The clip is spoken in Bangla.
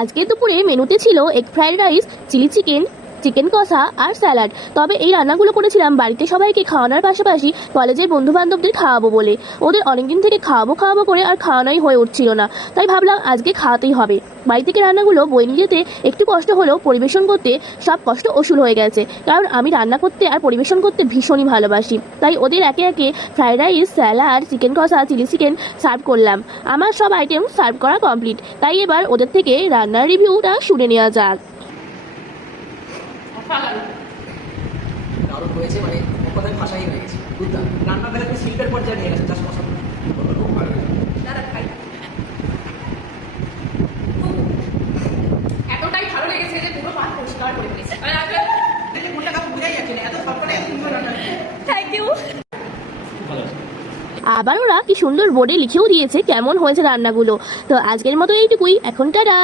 আজকে দুপুরে মেনুতে ছিল egg fried rice, chilli chicken, chicken কষা আর স্যালাড। তবে এই রান্নাগুলো করেছিলাম বাড়িতে সবাইকে খাওয়ানোর পাশাপাশি কলেজের বন্ধু বান্ধবদের খাওয়াবো বলে। ওদের অনেকদিন থেকে খাওয়াবো করে আর খাওয়ানোই হয়ে উঠছিল না, তাই ভাবলাম আজকে খাওয়াতেই হবে। বাড়ি থেকে রান্নাগুলো বই নিয়ে যেতে একটু কষ্ট হলেও পরিবেশন করতে সব কষ্ট ওসুল হয়ে গেছে, কারণ আমি রান্না করতে আর পরিবেশন করতে ভীষণই ভালোবাসি। তাই ওদের একে একে ফ্রাইড রাইস, স্যালাড, চিকেন কষা, চিলি চিকেন সার্ভ করলাম। আমার সব আইটেম সার্ভ করা কমপ্লিট, তাই এবার ওদের থেকে রান্নার রিভিউটা শুনে নেওয়া যাক। দারুণ হয়েছে, মানে কথায় ভাষাই হয়ে গেছে। বুঝলাম রান্না বেলাতে শিল্পের পর্যায়ে নিয়ে গেছে, চাষ মশা খুব ভালো হয়েছে। দাদা খাই, এতটাই ভালো লেগেছে যে পুরো পাত পরিষ্কার করে ফেলেছে। মোটা কাপড় বোঝাই যাচ্ছে না, এত সরকারে এত সুন্দর রান্না। Thank you. আবার ওরা কি সুন্দর বোর্ডে লিখেও দিয়েছে কেমন হয়েছে রান্নাগুলো। তো আজকের মতো এইটুকুই, এখন টাটা।